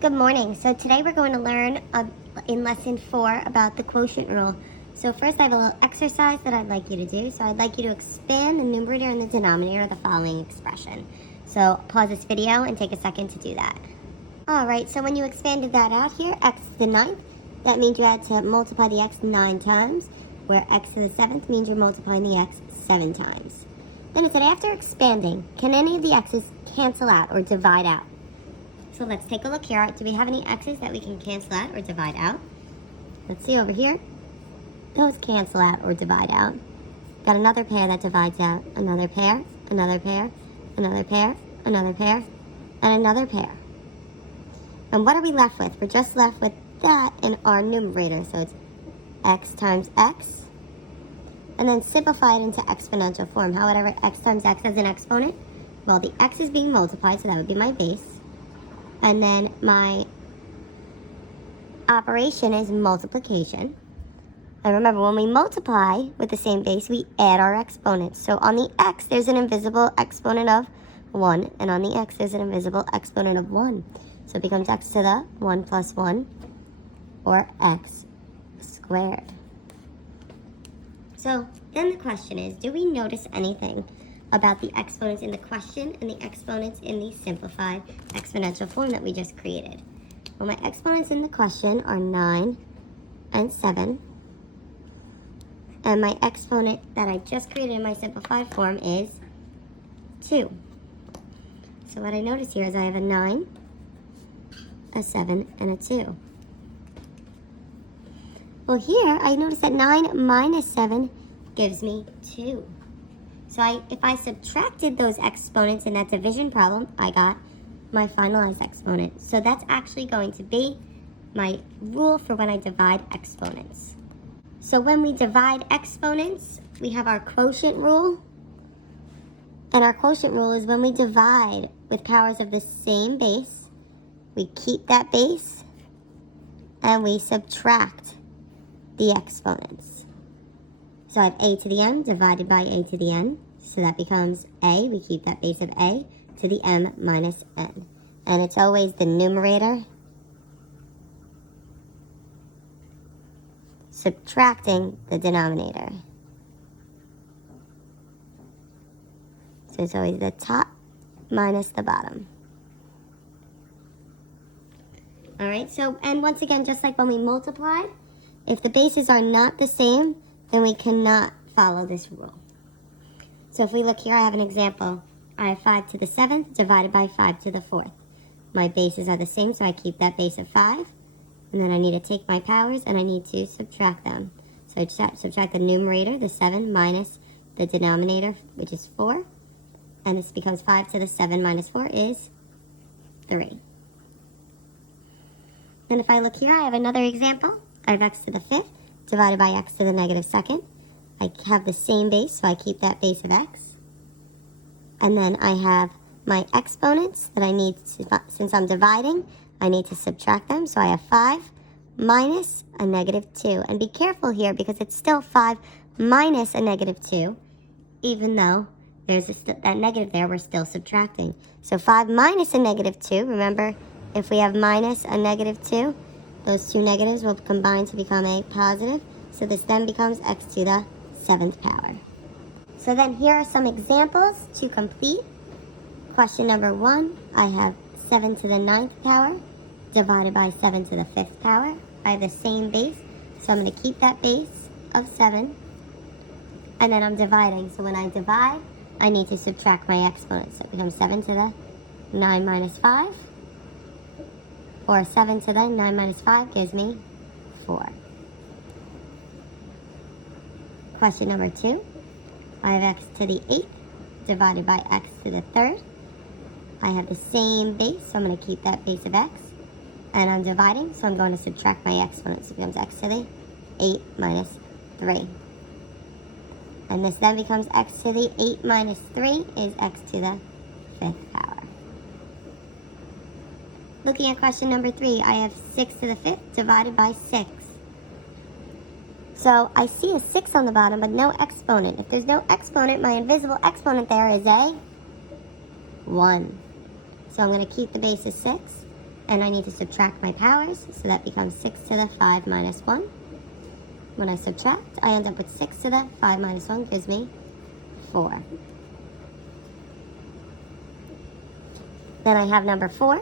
Good morning. So today we're going to learn in lesson 4 about the quotient rule. So first I have a little exercise that I'd like you to do. So I'd like you to expand the numerator and the denominator of the following expression. So pause this video and take a second to do that. Alright, so when you expanded that out here, x to the 9th, that means you had to multiply the x 9 times, where x to the 7th means you're multiplying the x 7 times. Then it said after expanding, can any of the x's cancel out or divide out? So let's take a look here. Do we have any x's that we can cancel out or divide out? Let's see over here. Those cancel out or divide out. Got another pair that divides out. Another pair, another pair, another pair, another pair, and another pair. And what are we left with? We're just left with that in our numerator. So it's x times x. And then simplify it into exponential form. How would I write x times x as an exponent? Well, the x is being multiplied, so that would be my base. And then my operation is multiplication. And remember, when we multiply with the same base, we add our exponents. So on the x, there's an invisible exponent of 1. And on the x, there's an invisible exponent of 1. So it becomes x to the 1 plus 1, or x squared. So then the question is, do we notice anything about the exponents in the question and the exponents in the simplified exponential form that we just created? Well, my exponents in the question are 9 and 7. And my exponent that I just created in my simplified form is 2. So what I notice here is I have a 9, a 7, and a 2. Well, here I notice that 9 minus 7 gives me 2. So if I subtracted those exponents in that division problem, I got my finalized exponent. So that's actually going to be my rule for when I divide exponents. So when we divide exponents, we have our quotient rule. And our quotient rule is when we divide with powers of the same base, we keep that base and we subtract the exponents. So I have a to the m divided by a to the n. So that becomes a, we keep that base of a, to the m minus n. And it's always the numerator subtracting the denominator. So it's always the top minus the bottom. Alright, so, and once again, just like when we multiplied, if the bases are not the same, then we cannot follow this rule. So if we look here, I have an example. I have 5 to the 7th divided by 5 to the 4th. My bases are the same, so I keep that base of 5. And then I need to take my powers and I need to subtract them. So I subtract the numerator, the 7, minus the denominator, which is 4. And this becomes 5 to the 7 minus 4 is 3. Then if I look here, I have another example. I have x to the 5th divided by x to the negative 2nd. I have the same base, so I keep that base of x. And then I have my exponents that I need to, since I'm dividing, I need to subtract them. So I have 5 minus a negative 2. And be careful here because it's still 5 minus a negative 2, even though there's that negative there, we're still subtracting. So 5 minus a negative 2, remember, if we have minus a negative 2, those two negatives will combine to become a positive. So this then becomes x to the 7th power. So then here are some examples to complete. Question number 1, I have 7 to the 9th power divided by 7 to the 5th power. I have the same base, so I'm going to keep that base of 7. And then I'm dividing. So when I divide, I need to subtract my exponents. So it becomes 7 to the 9 minus 5. Or 7 to the 9 minus 5 gives me 4. Question number 2. I have x to the 8th divided by x to the 3rd. I have the same base, so I'm going to keep that base of x. And I'm dividing, so I'm going to subtract my exponents. It becomes x to the 8 minus 3. And this then becomes x to the 8 minus 3 is x to the 5th power. Looking at question number 3, I have 6 to the 5th divided by 6. So I see a 6 on the bottom, but no exponent. If there's no exponent, my invisible exponent there is a 1. So I'm going to keep the base of 6, and I need to subtract my powers, so that becomes 6 to the 5 minus 1. When I subtract, I end up with 6 to the 5 minus 1 gives me 4. Then I have number 4.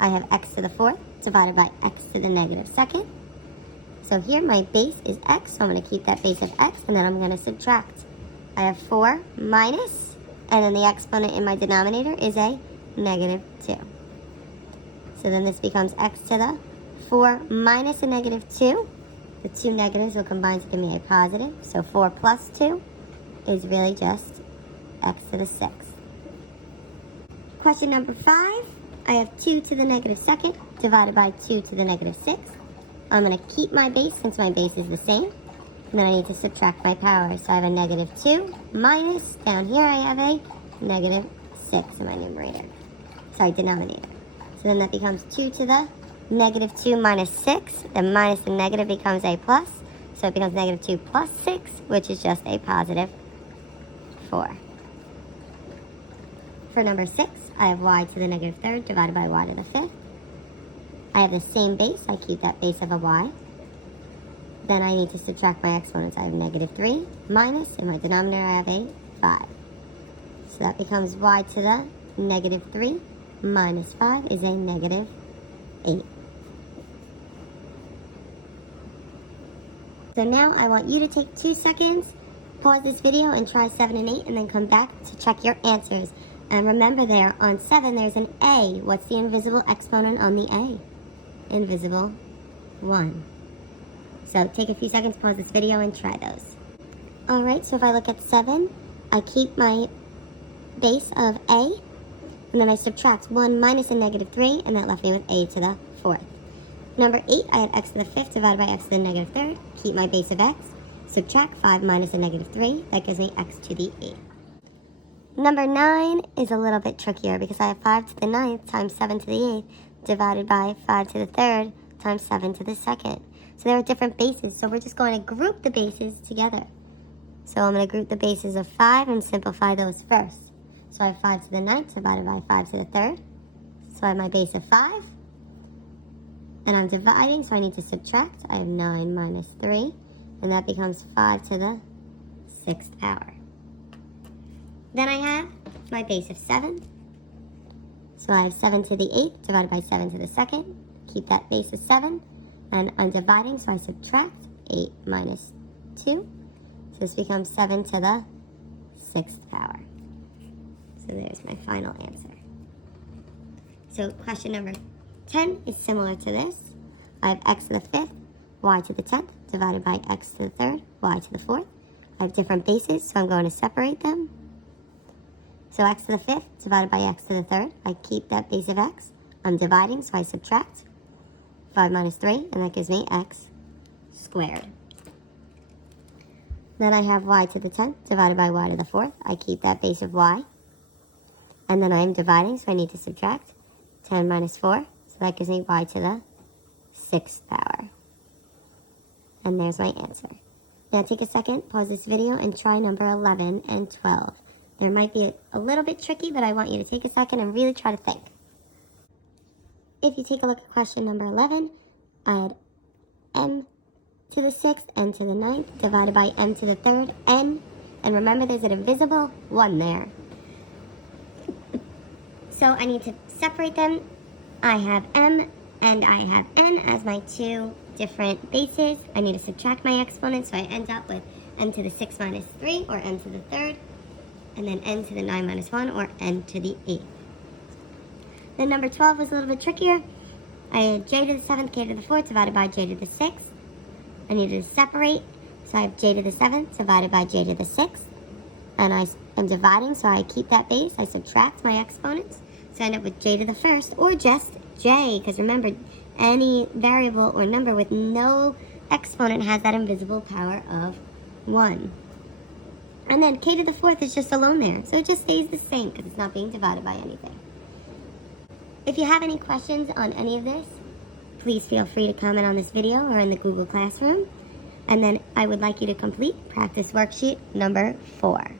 I have x to the 4th divided by x to the negative 2nd. So here my base is x, so I'm going to keep that base of x, and then I'm going to subtract. I have 4 minus, and then the exponent in my denominator is a negative 2. So then this becomes x to the 4 minus a negative 2. The two negatives will combine to give me a positive, so 4 plus 2 is really just x to the 6th. Question number 5, I have 2 to the negative 2nd divided by 2 to the negative 6th. I'm going to keep my base since my base is the same. And then I need to subtract my power. So I have a negative 2 minus, down here I have a negative 6 in my numerator. Sorry, denominator. So then that becomes 2 to the negative 2 minus 6. The minus the negative becomes a plus. So it becomes negative 2 plus 6, which is just a positive 4. For number 6, I have y to the negative 3rd divided by y to the 5th. I have the same base. I keep that base of a y. Then I need to subtract my exponents. I have negative 3 minus, in my denominator I have a 5. So that becomes y to the negative 3 minus 5 is a negative 8. So now I want you to take 2 seconds, pause this video and try 7 and 8, and then come back to check your answers. And remember there, on 7 there's an a. What's the invisible exponent on the a? Invisible 1. So take a few seconds, pause this video, and try those. Alright, so if I look at 7, I keep my base of a, and then I subtract 1 minus a negative 3, and that left me with a to the 4th. Number 8, I have x to the 5th divided by x to the negative 3rd. Keep my base of x. Subtract 5 minus a negative 3. That gives me x to the 8th. Number 9 is a little bit trickier because I have 5 to the 9th times 7 to the 8th divided by 5 to the 3rd times 7 to the 2nd. So there are different bases, so we're just going to group the bases together. So I'm going to group the bases of 5 and simplify those first. So I have 5 to the 9th divided by 5 to the 3rd. So I have my base of 5. And I'm dividing, so I need to subtract. I have 9 minus 3, and that becomes 5 to the 6th power. Then I have my base of 7. So I have 7 to the 8th divided by 7 to the 2nd. Keep that base of 7. And I'm dividing, so I subtract 8 minus 2. So this becomes 7 to the 6th power. So there's my final answer. So question number 10 is similar to this. I have x to the 5th, y to the 10th, divided by x to the 3rd, y to the 4th. I have different bases, so I'm going to separate them. So x to the 5th divided by x to the 3rd. I keep that base of x. I'm dividing, so I subtract 5 minus 3, and that gives me x squared. Then I have y to the 10th divided by y to the 4th. I keep that base of y. And then I am dividing, so I need to subtract 10 minus 4. So that gives me y to the 6th power. And there's my answer. Now take a second, pause this video, and try number 11 and 12. They might be a little bit tricky, but I want you to take a second and really try to think. If you take a look at question number 11, I had m to the 6th, n to the 9th, divided by m to the 3rd, n. And remember, there's an invisible 1 there. So I need to separate them. I have m and I have n as my two different bases. I need to subtract my exponents, so I end up with m to the 6 minus 3, or m to the 3rd, and then n to the 9 minus 1, or n to the 8th. Then number 12 was a little bit trickier. I had j to the 7th, k to the 4th, divided by j to the 6th. I needed to separate, so I have j to the 7th divided by j to the 6th. And I am dividing, so I keep that base. I subtract my exponents, so I end up with j to the 1st, or just j, because remember, any variable or number with no exponent has that invisible power of 1. And then k to the 4th is just alone there, so it just stays the same because it's not being divided by anything. If you have any questions on any of this, please feel free to comment on this video or in the Google Classroom. And then I would like you to complete practice worksheet number 4.